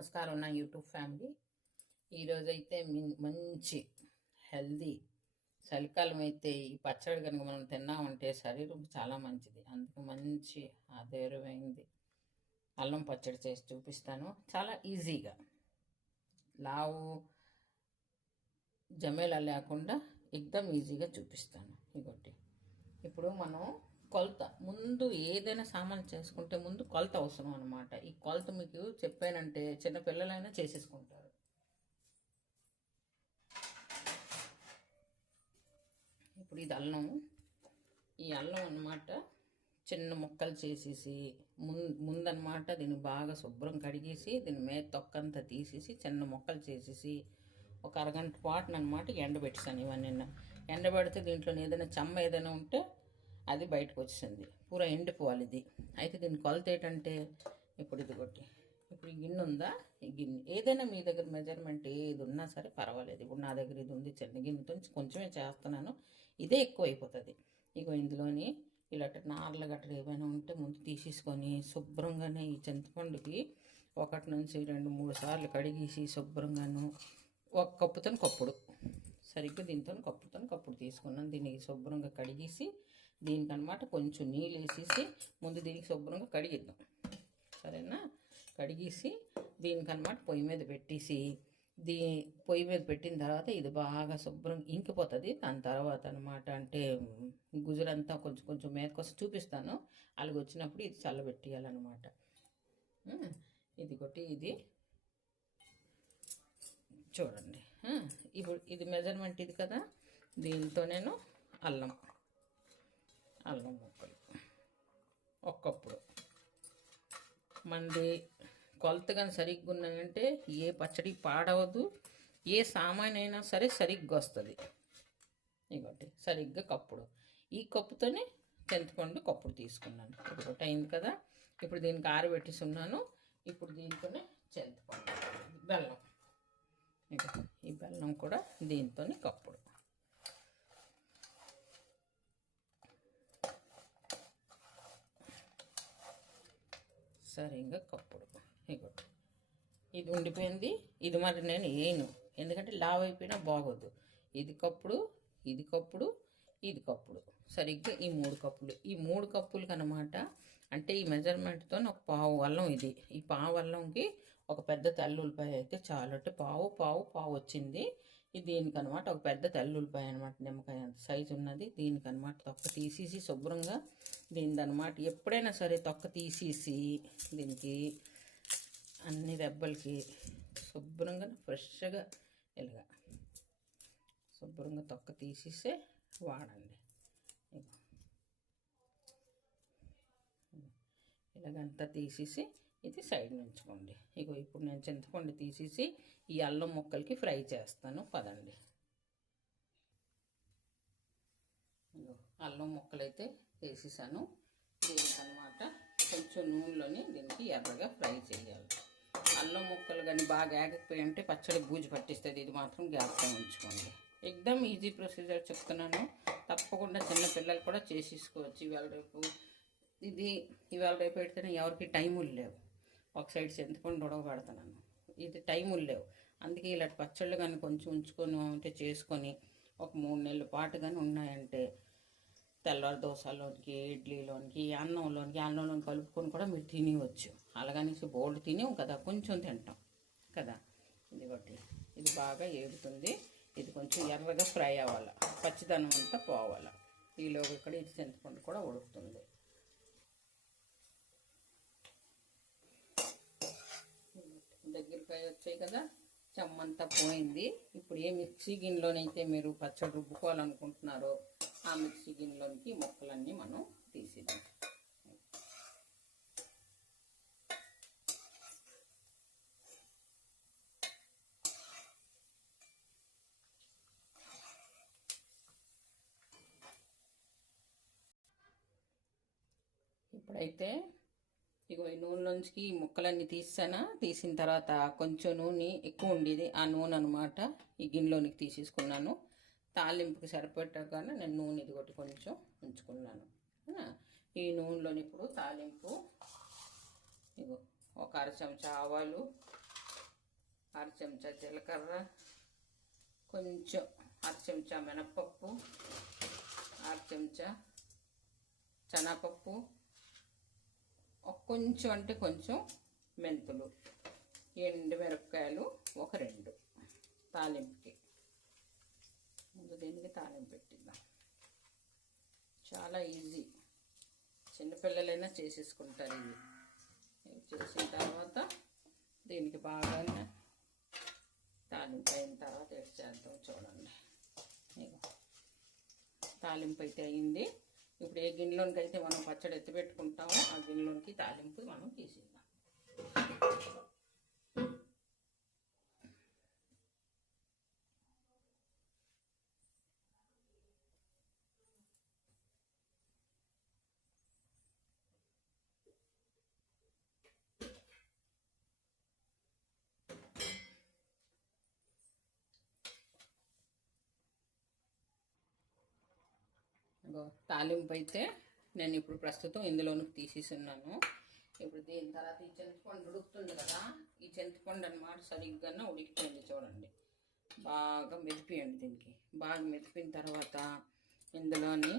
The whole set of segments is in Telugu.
నమస్కారం నా యూట్యూబ్ ఫ్యామిలీ. ఈరోజైతే మంచి హెల్దీ చలికాలం అయితే ఈ పచ్చడి కనుక మనం తిన్నామంటే శరీరం చాలా మంచిది. అందుకు మంచి ఆరోగ్యమైంది అల్లం పచ్చడి చేసి చూపిస్తాను. చాలా ఈజీగా లావు జమేలా లేకుండా ఎక్దమ్ ఈజీగా చూపిస్తాను. ఇంకోటి ఇప్పుడు మనం కొలత ముందు ఏదైనా సామాన్ చేసుకుంటే ముందు కొలత అవసరం అనమాట. ఈ కొలత మీకు చెప్పానంటే చిన్నపిల్లలైనా చేసేసుకుంటారు. ఇప్పుడు ఇది అల్లం. ఈ అల్లం అన్నమాట చిన్న ముక్కలు చేసేసి ముందనమాట దీన్ని బాగా శుభ్రం కడిగేసి దీని మీద తొక్కంతా తీసేసి చిన్న ముక్కలు చేసేసి ఒక అరగంట పాటున అనమాట ఎండబెట్టాను. ఇవన్నీ ఎండబెడితే దీంట్లో ఏదైనా చెమ్మ ఏదైనా ఉంటే అది బయటకు వచ్చింది. పూర ఎండిపోవాలి ఇది. అయితే దీని కొలత ఏంటంటే ఇప్పుడు ఇది కొట్టి ఇప్పుడు ఈ గిన్నె ఉందా, ఈ గిన్నె ఏదైనా మీ దగ్గర మెజర్మెంట్ ఏది ఉన్నా సరే పర్వాలేదు. ఇప్పుడు నా దగ్గర ఇది ఉంది, చిన్న గిన్నెతో కొంచెమే చేస్తున్నాను, ఇదే ఎక్కువ అయిపోతుంది. ఇగో ఇందులోని ఇలాంటి నార్ల గట్ర ఏమైనా ఉంటే ముందు తీసేసుకొని శుభ్రంగానే ఈ చింతపండుకి 1 నుంచి 2, 3 సార్లు కడిగేసి శుభ్రంగాను ఒక కప్పుతో కప్పుడు సరిగ్గా దీంతో కప్పుడు తీసుకున్నాను. దీన్ని శుభ్రంగా కడిగేసి దీనికనమాట కొంచెం నీళ్ళు వేసేసి ముందు దీనికి శుభ్రంగా కడిగిద్దాం, సరేనా? కడిగేసి దీనికనమాట పొయ్యి మీద పెట్టేసి పొయ్యి మీద పెట్టిన తర్వాత ఇది బాగా శుభ్రంగా ఇంకిపోతుంది. దాని తర్వాత అనమాట అంటే గుజరంతా కొంచెం కొంచెం మీదకోసం చూపిస్తాను. అలాగ వచ్చినప్పుడు ఇది చల్లబెట్టేయాలన్నమాట. ఇది కొట్టి ఇది చూడండి. ఇప్పుడు ఇది మెజర్మెంట్ ఇది కదా, దీంతో నేను అల్లం ముక్కలు ఒక్కప్పుడు మంది కొలతగా సరిగ్గా ఉన్నాయంటే ఏ పచ్చడి పాడవదు, ఏ సామాన్ అయినా సరే సరిగ్గా వస్తుంది. ఇగోటి సరిగ్గా కప్పుడు ఈ కప్పుతోనే చింతపండు కప్పుడు తీసుకున్నాను. ఒకటి అయింది కదా. ఇప్పుడు దీనికి ఆరబెట్టేసి ఉన్నాను. ఇప్పుడు దీంతోనే చింతపండు బెల్లం, ఈ బెల్లం కూడా దీంతోనే కప్పుడు సరిగ్గా కప్పుడు. ఇగోటి ఇది ఉండిపోయింది. ఇది మరి నేను వేయను, ఎందుకంటే లావ్ అయిపోయినా బాగోద్దు. ఇది కప్పుడు, ఇది కప్పుడు, ఇది కప్పుడు సరిగ్గా ఈ 3 కప్పులు. ఈ 3 కప్పులకి అనమాట అంటే ఈ మెజర్మెంట్తో ఒక పావు అల్లం. ఇది ఈ పావు అల్లంకి ఒక పెద్ద తెల్లుల్లిపాయ అయితే చాలు. అంటే పావు వచ్చింది. ఇది దీనికనమాట ఒక పెద్ద తెల్లుల్లిపాయ అనమాట, నిమ్మకాయ అంత సైజు ఉన్నది. దీనికనమాట తొక్క తీసేసి శుభ్రంగా దీనిదనమాట ఎప్పుడైనా సరే తొక్క తీసేసి దీనికి అన్ని దెబ్బలకి శుభ్రంగా ఫ్రెష్గా ఇలాగా శుభ్రంగా తొక్క తీసేసే వాడండి. ఇలాగంతా తీసేసి ఇది సైడ్ ఉంచుకోండి. ఇగో ఇప్పుడు నేను చింతపండు తీసేసి ఈ అల్లం ముక్కలకి ఫ్రై చేస్తాను, పదండి. ఇగో అల్లం ముక్కలు అయితే వేసేసాను. దీనికనమాట కొంచెం నూనెలోని దీనికి ఎర్రగా ఫ్రై చేయాలి. అల్లం ముక్కలు కానీ బాగా ఆగిపోయి అంటే పచ్చడి బూజు పట్టిస్తుంది. ఇది మాత్రం గ్యాస్లో ఉంచుకోండి. ఎక్దమ్ ఈజీ ప్రొసీజర్ చెప్తున్నాను, తప్పకుండా చిన్న పిల్లలు కూడా చేసేసుకోవచ్చు. ఇవాళ రేపు పెడితేనే ఎవరికి టైములు లేవు. ఒక సైడ్ చింతపండు ఉడకబెడుతున్నాను, ఇది టైములు లేవు. అందుకే ఇలాంటి పచ్చళ్ళు కానీ కొంచెం ఉంచుకొని అంటే చేసుకొని ఒక 3 నెలల పాటు కానీ ఉన్నాయంటే తెల్లవారు దోశలోనికి, ఇడ్లీలోనికి, అన్నంలోని కలుపుకొని కూడా మీరు తినేవచ్చు. అలాగనేసి బోల్డ్ తినేవు కదా, కొంచెం తింటాం కదా. ఇది ఒకటి, ఇది బాగా ఏడుతుంది. ఇది కొంచెం ఎర్రగా ఫ్రై అవ్వాలి, పచ్చిదనం అంతా పోవాలి. ఈలోగా ఇక్కడ ఇది చింతపండు కూడా ఉడుకుతుంది. దగ్గరికి వచ్చాయి కదా, చెమ్మంతా పోయింది. ఇప్పుడు ఏ మిక్సీ గిన్నెలోనైతే మీరు పచ్చడి రుబ్బుకోవాలనుకుంటున్నారో ఆ మిక్సీ గిన్నెలోనికి ముక్కలన్నీ మనం తీసేద్దాం. ఇప్పుడైతే ఇగో ఈ నూనెలోంచి ఈ ముక్కలన్నీ తీసిన తర్వాత కొంచెం నూనె ఎక్కువ ఉండేది, ఆ నూనె అనమాట ఈ గిన్నెలోనికి తీసేసుకున్నాను. తాలింపుకి సరిపెట్టగానే నేను నూనె ఇది కొట్టి కొంచెం ఉంచుకున్నాను. ఈ నూనెలోని ఇప్పుడు తాలింపు ఇగో ఒక 1/2 చెంచా ఆవాలు, అర చెంచా జీలకర్ర, కొంచెం అర చెంచా మినప్పప్పు, అర చెంచా శనగపప్పు, కొంచెం అంటే కొంచెం మెంతులు, ఎండుమిరపకాయలు ఒక 2 తాలింపుకి. ముందు దీనికి తాలింపు పెట్టిద్దాం. చాలా ఈజీ, చిన్నపిల్లలైనా చేసేసుకుంటారు. ఇవి చేసిన తర్వాత దీనికి బాగానే తాలింపు అయిన తర్వాత ఎడ్ చేద్దాం. చూడండి, తాలింపు అయితే అయింది. ఇప్పుడు ఏ గిన్నెలోనికి అయితే మనం పచ్చడి ఎత్తి పెట్టుకుంటామో ఆ గిన్నెలోనికి తాలింపు మనం తీసేద్దాం. తాలింపు అయితే నేను ఇప్పుడు ప్రస్తుతం ఇందులోనికి తీసేస్తున్నాను. ఇప్పుడు దీని తర్వాత ఈ చింతపండు ఉడుకుతుంది కదా, ఈ చింతపండు అన్నమాట సరిగ్గా ఉడికిపోయింది. చూడండి, బాగా మెదిపియండి. దీనికి బాగా మెదిపిన తర్వాత ఇందులోని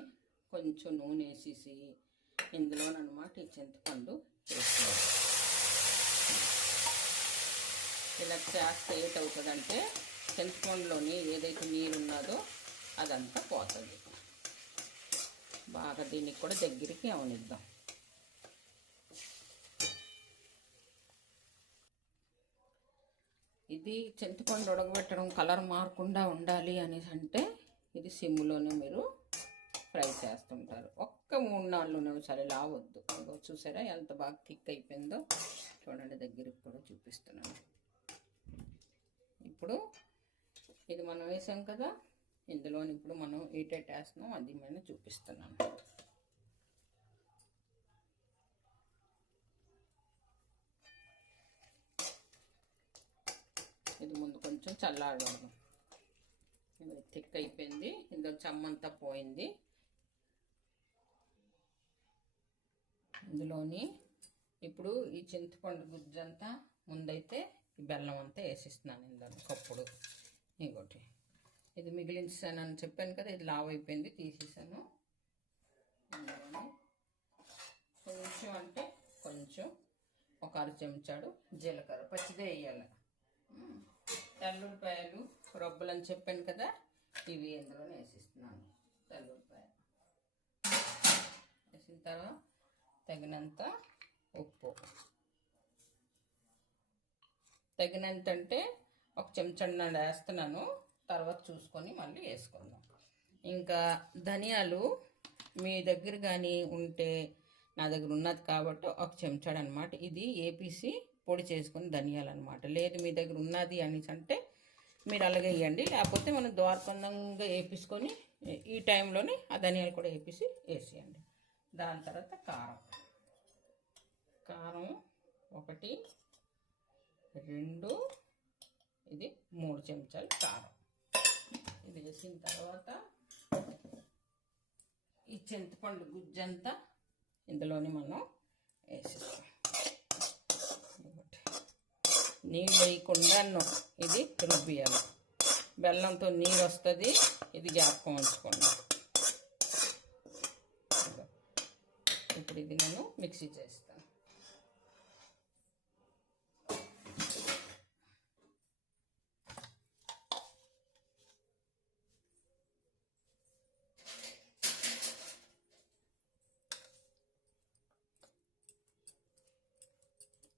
కొంచెం నూనె వేసేసి ఇందులోనమాట ఈ చింతపండు వేసుకోవాలి. ఇలా చేస్తే ఏటవుతుందంటే చింతపండులోని ఏదైతే నీరు ఉన్నదో అదంతా పోతుంది. బాగా దీనికి కూడా దగ్గరికి అవనిద్దాం. ఇది చింతపండు ఉడకబెట్టడం కలర్ మారకుండా ఉండాలి అనేసి అంటే ఇది సిమ్లోనే మీరు ఫ్రై చేస్తుంటారు. ఒక్క 3-4 నిమిషాలు ఇలా అవద్దు. చూసారా ఎంత బాగా థిక్ అయిపోయిందో. చూడండి, దగ్గరికి కూడా చూపిస్తున్నాను. ఇప్పుడు ఇది మనం వేసాం కదా, ఇందులోని ఇప్పుడు మనం ఏటేట్ వేస్తున్నాం అది నేను చూపిస్తున్నాను. ఇది ముందు కొంచెం చల్లారడం. ఇది థిక్ అయిపోయింది, ఇందులో చెమ్మంతా పోయింది. ఇందులోని ఇప్పుడు ఈ చింతపండు గుజ్జంతా ముందైతే ఈ బెల్లం అంతా వేసిస్తున్నాను ఇందులో కప్పుడు. ఇంకోటి ఇది మిగిలించానని చెప్పాను కదా, ఇది లావ్ అయిపోయింది, తీసేసాను. కొంచెం అంటే కొంచెం ఒక అర చెంచాడు జీలకర్ర పచ్చిదే వేయాలి. తెల్లుల్లిపాయలు రొబ్బలు అని చెప్పాను కదా, ఇవి ఇందులోనే వేసిస్తున్నాను. తెల్లుల్లిపాయలు వేసిన తర్వాత తగినంత ఉప్పు, తగినంత అంటే ఒక చెంచా వేస్తున్నాను, తర్వాత చూసుకొని మళ్ళీ వేసుకుందాం. ఇంకా ధనియాలు మీ దగ్గర కానీ ఉంటే, నా దగ్గర ఉన్నది కాబట్టి ఒక చెంచాడు అనమాట. ఇది ఏపీసి పొడి చేసుకుని ధనియాలు అనమాట. లేదు మీ దగ్గర ఉన్నది అనేసి అంటే మీరు అలాగే వేయండి, లేకపోతే మనం ద్వారకందంగా వేపించుకొని ఈ టైంలోనే ఆ ధనియాలు కూడా వేసి వేసేయండి. దాని తర్వాత కారం 1, 2, ఇది 3 చెంచాలు కారం. ఇది వేసిన తర్వాత ఈ చింతపండు గుజ్జంతా ఇందులోని మనం వేసేస్తాం. నీళ్ళు వేయకుండా ఇది రుబ్బియాలి. బెల్లంతో నీరు వస్తుంది, ఇది జ్ఞాపకం ఉంచుకోండి. ఇప్పుడు ఇది నేను మిక్సీ చేస్తాను.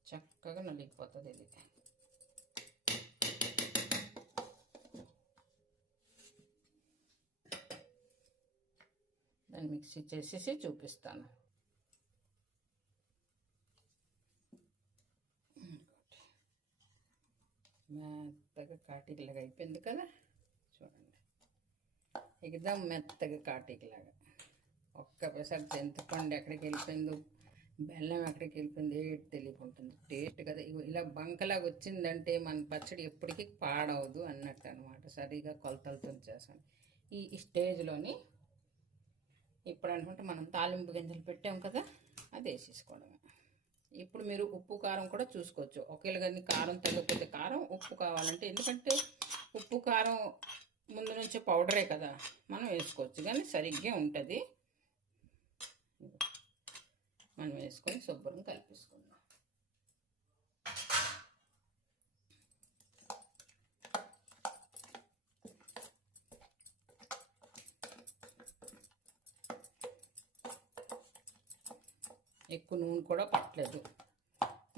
చక్కగా నలిగిపోతుంది ఇది. దాన్ని మిక్సీ చేసేసి చూపిస్తాను. మెత్తగా కాటికలాగా అయిపోయింది కదా, చూడండి, ఎగదం మెత్తగా కాటికలాగా. ఒక్కసారి చింతపండు ఎక్కడికి వెళ్ళిపోయిందో, బెల్లం ఎక్కడికి వెళ్ళిపోయింది ఏటి తెలియకుంటుంది. టేస్ట్ కదా, ఇలా బంకలాగా వచ్చిందంటే మన పచ్చడి ఎప్పటికీ పాడవదు అన్నట్టు అనమాట. సరిగా కొలతలతో చేస్తాను. ఈ స్టేజ్లోని ఇప్పుడు అనుకుంటే మనం తాలింపు గింజలు పెట్టాం కదా, అది వేసేసుకోవడమే. ఇప్పుడు మీరు ఉప్పు కారం కూడా చూసుకోవచ్చు. ఒకవేళ కానీ కారం తగ్గకపోతే కారం, ఉప్పు కావాలంటే, ఎందుకంటే ఉప్పు కారం ముందు నుంచే పౌడరే కదా, మనం వేసుకోవచ్చు. కానీ సరిగ్గా ఉంటుంది. మనం వేసుకొని శుభ్రం కలిపేసుకుందాం. ఎక్కువ నూనె కూడా పట్టలేదు.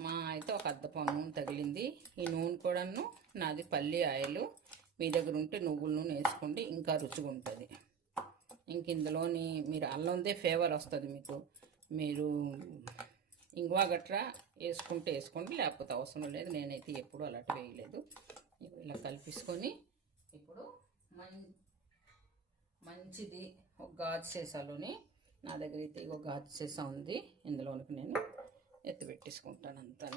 మా అయితే ఒక అద్దపావు నూనె తగిలింది. ఈ నూనె కూడాను నాది పల్లి ఆయిల్. మీ దగ్గర ఉంటే నువ్వుల నూనె వేసుకోండి, ఇంకా రుచిగా ఉంటుంది. ఇంక ఇందులోని మీరు అల్లందే ఫ్లేవర్ వస్తుంది మీకు. మీరు ఇంగువ గట్రా వేసుకుంటే వేసుకోండి, లేకపోతే అవసరం లేదు. నేనైతే ఎప్పుడు అలాంటి వేయలేదు. ఇలా కలిపేసుకొని ఇప్పుడు మంచిది ఒక గాజు సీసాలోని, నా దగ్గర అయితే ఒక గాజు సీసా ఉంది, ఇందులోనికి నేను ఎత్తి పెట్టేసుకుంటాను అంతా.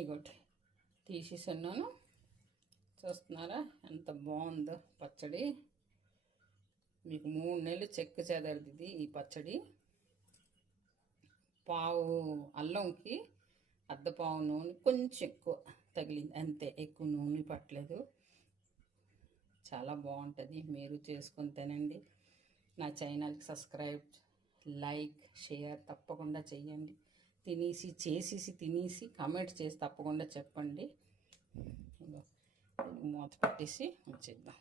ఇగోటి తీసేసున్నాను, చూస్తున్నారా ఎంత బాగుందో పచ్చడి. మీకు 3 నెలలు చెక్క చెదరది ఈ పచ్చడి. పావు అల్లంకి అద్దపావు నూనె కొంచెం ఎక్కువ తగిలింది అంతే, ఎక్కువ నూనె పట్టలేదు. చాలా బాగుంటుంది. మీరు చేసుకొని తినండి. నా ఛానల్కి సబ్స్క్రైబ్, లైక్, షేర్ తప్పకుండా చెయ్యండి. తినేసి కామెంట్ చేసి తప్పకుండా చెప్పండి. మూత పెట్టేసి ఉంచేద్దాం.